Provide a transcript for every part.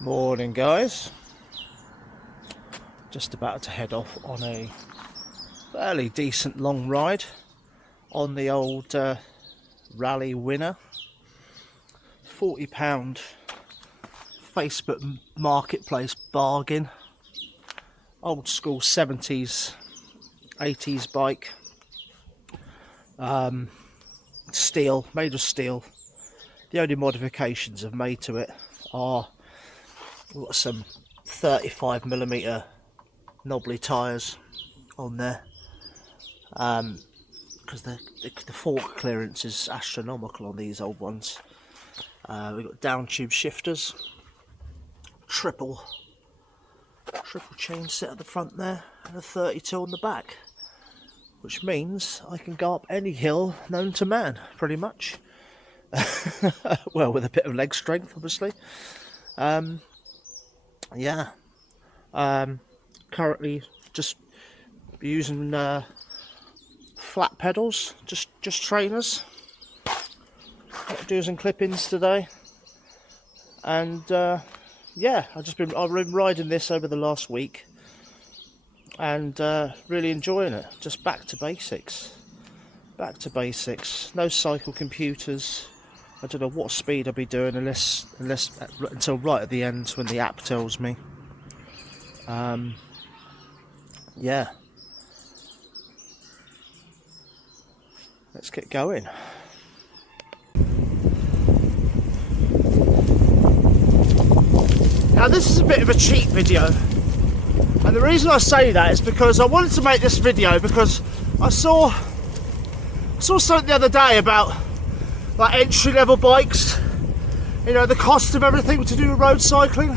Morning guys, just about to head off on a fairly decent long ride on the old Rally Winner. £40 Facebook Marketplace bargain, old school 70s 80s bike, steel, made of steel. The only modifications I've made to it are we've got some 35mm knobbly tyres on there, because the fork clearance is astronomical on these old ones. We've got down tube shifters, triple chain set at the front there, and a 32 on the back, which means I can go up any hill known to man, pretty much. Well, with a bit of leg strength, obviously. Currently just using flat pedals, just trainers. Got do's and clip-ins today, and I've been riding this over the last week, and really enjoying it. Just back to basics. No cycle computers. I don't know what speed I'll be doing unless until right at the end when the app tells me. Let's get going. Now this is a bit of a cheat video, and the reason I say that is because I wanted to make this video because I saw something the other day about like entry-level bikes, you know, the cost of everything to do with road cycling,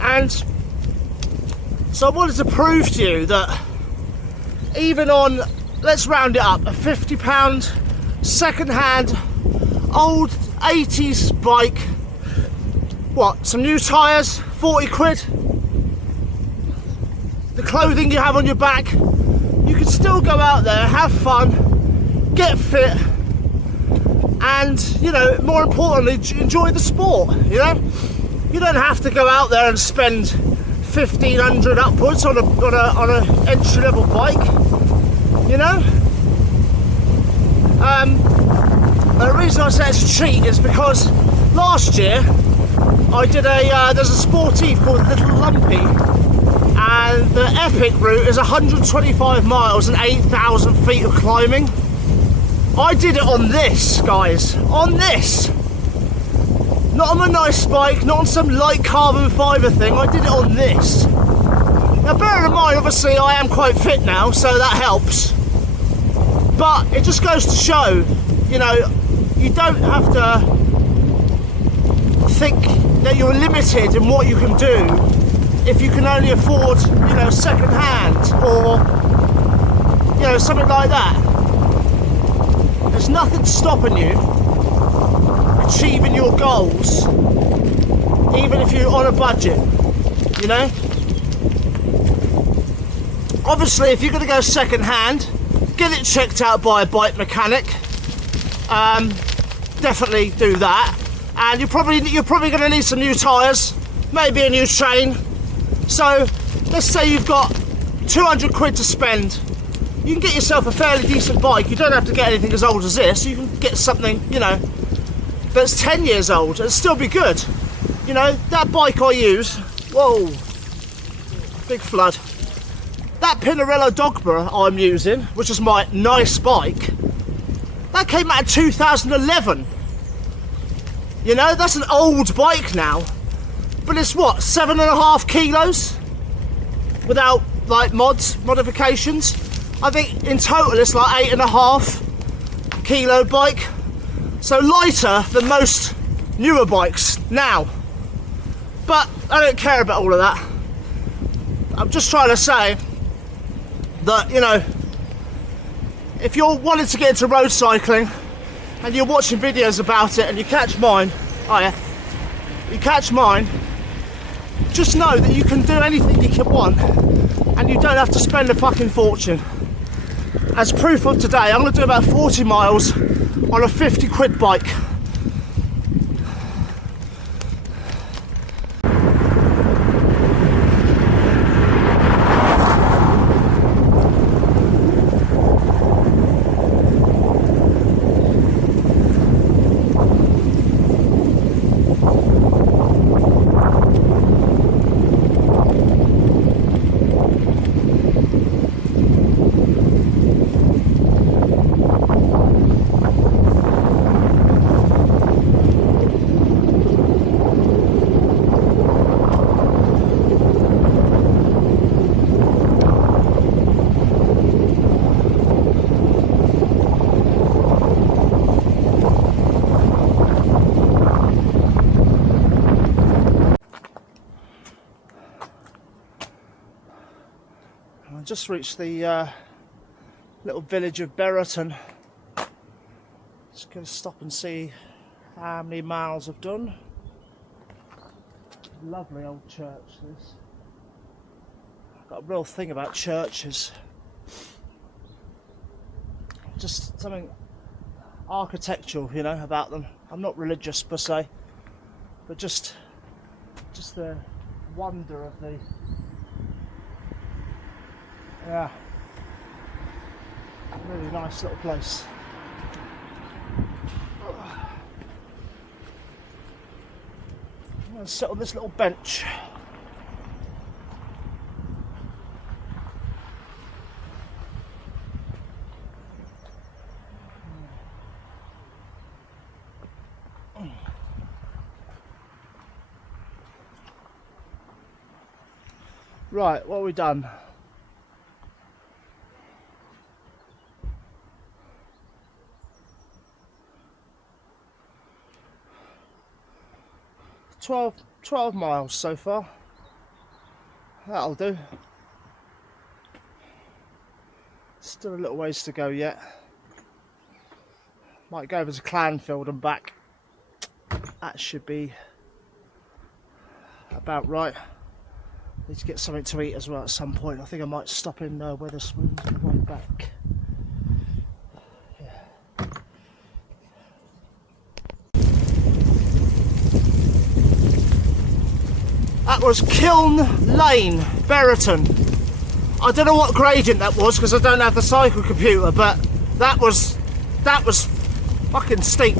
and so I wanted to prove to you that even on, let's round it up, a £50 second-hand old 80s bike, what, some new tyres, 40 quid, the clothing you have on your back, you can still go out there, have fun, get fit, and, you know, more importantly, enjoy the sport. You know, you don't have to go out there and spend 1,500 upwards on a entry-level bike. You know, the reason I say it's a cheat is because last year I did there's a sportive called Little Lumpy, and the epic route is 125 miles and 8,000 feet of climbing. I did it on this, guys, on this. Not on a nice bike, not on some light carbon fibre thing, I did it on this. Now bear in mind, obviously I am quite fit now, so that helps. But it just goes to show, you know, you don't have to think that you're limited in what you can do if you can only afford, you know, second hand or, you know, something like that. There's nothing stopping you achieving your goals, even if you're on a budget, you know. Obviously, if you're going to go second hand, get it checked out by a bike mechanic. Definitely do that. And you're probably going to need some new tyres, maybe a new chain. So let's say you've got 200 quid to spend. You can get yourself a fairly decent bike. You don't have to get anything as old as this. You can get something, you know, that's 10 years old and still be good. You know, that bike I use, whoa, big flood. That Pinarello Dogma I'm using, which is my nice bike, that came out in 2011. You know, that's an old bike now, but it's what, 7.5 kilos without like modifications. I think in total it's like 8.5 kilo bike, so lighter than most newer bikes now. But I don't care about all of that. I'm just trying to say that, you know, if you're wanting to get into road cycling and you're watching videos about it and you catch mine, just know that you can do anything you can want and you don't have to spend a fucking fortune. As proof of today, I'm going to do about 40 miles on a 50 quid bike. just reached the little village of Berriton. Just going to stop and see how many miles I've done. Lovely old church, this. I've got a real thing about churches. Just something architectural, you know, about them. I'm not religious per se, but just the wonder of the, yeah, really nice little place. I'm going to sit on this little bench. Right, what have we done? Twelve miles so far. That'll do. Still a little ways to go yet. Might go over to Clanfield and back. That should be about right. Need to get something to eat as well at some point. I think I might stop in Wetherspoons on the way back. Yeah. That was Kiln Lane, Berriton. I don't know what gradient that was because I don't have the cycle computer, but that was fucking steep.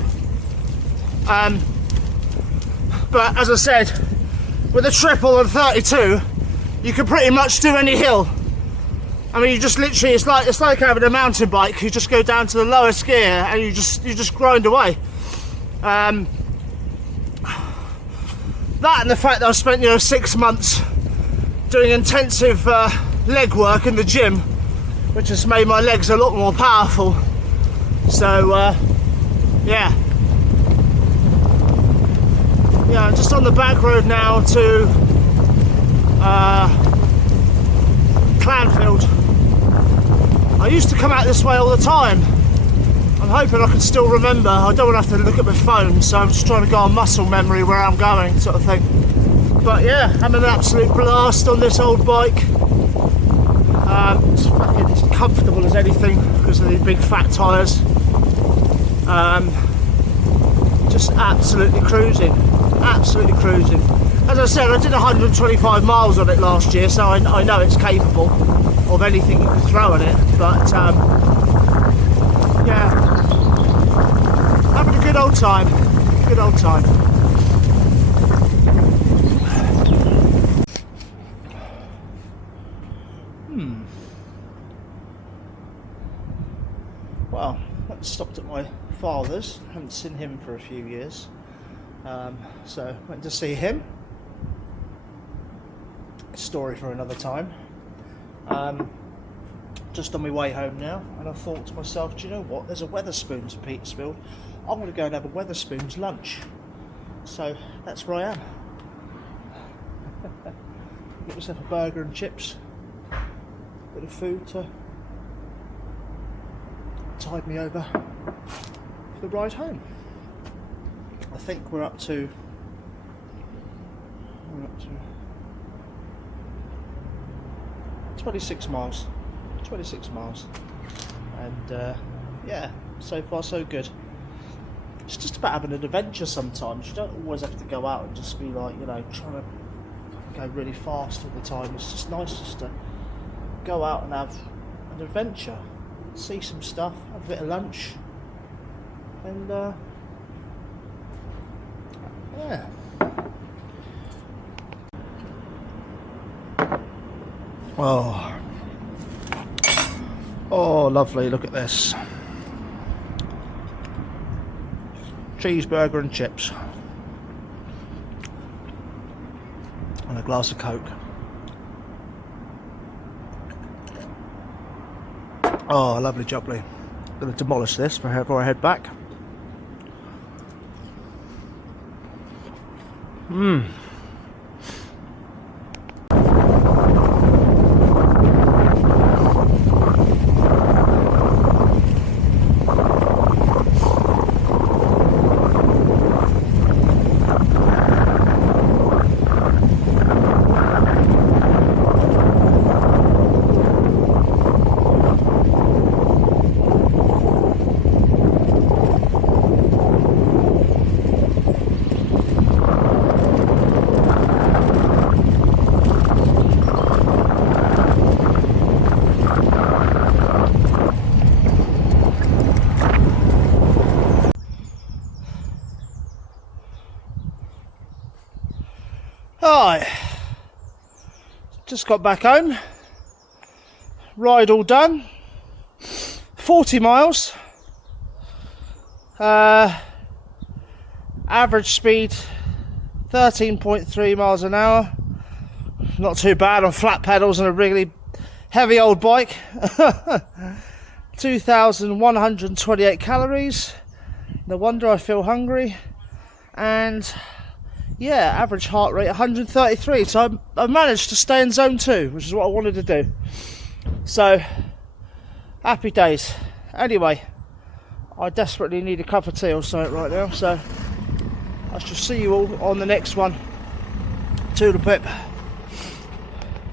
But as I said, with a triple and 32, you can pretty much do any hill. I mean, you just literally, it's like having a mountain bike. You just go down to the lowest gear and you just grind away. That and the fact that I spent 6 months doing intensive leg work in the gym, which has made my legs a lot more powerful. So yeah, I'm just on the back road now to Clanfield. I used to come out this way all the time. I'm hoping I can still remember. I don't want to have to look at my phone, so I'm just trying to go on muscle memory where I'm going, sort of thing. But yeah, having an absolute blast on this old bike. It's fucking comfortable as anything because of these big fat tyres. Just absolutely cruising. Absolutely cruising. As I said, I did 125 miles on it last year, so I know it's capable of anything you can throw at it. But yeah, having a good old time. Good old time. Well, I stopped at my father's. Haven't seen him for a few years. So went to see him. Story for another time. Just on my way home now, and I thought to myself, do you know what? There's a Wetherspoons in Petersfield. I'm going to go and have a Wetherspoons lunch. So that's where I am. Get myself a burger and chips. Bit of food to tide me over for the ride home. I think we're up to 26 miles. 26 miles. And yeah, so far so good. It's just about having an adventure sometimes. You don't always have to go out and just be like, trying to go really fast all the time. It's just nice just to go out and have an adventure. See some stuff, have a bit of lunch. And yeah. Oh, lovely, look at this. Cheeseburger and chips. And a glass of Coke. Oh, lovely jubbly. I'm going to demolish this before I head back. Alright, just got back home, ride all done, 40 miles, average speed 13.3 miles an hour, not too bad on flat pedals and a really heavy old bike. 2,128 calories, no wonder I feel hungry, and yeah, average heart rate 133, so I managed to stay in zone 2, which is what I wanted to do. So, happy days. Anyway, I desperately need a cup of tea or something right now, so I shall see you all on the next one. Toodle pip.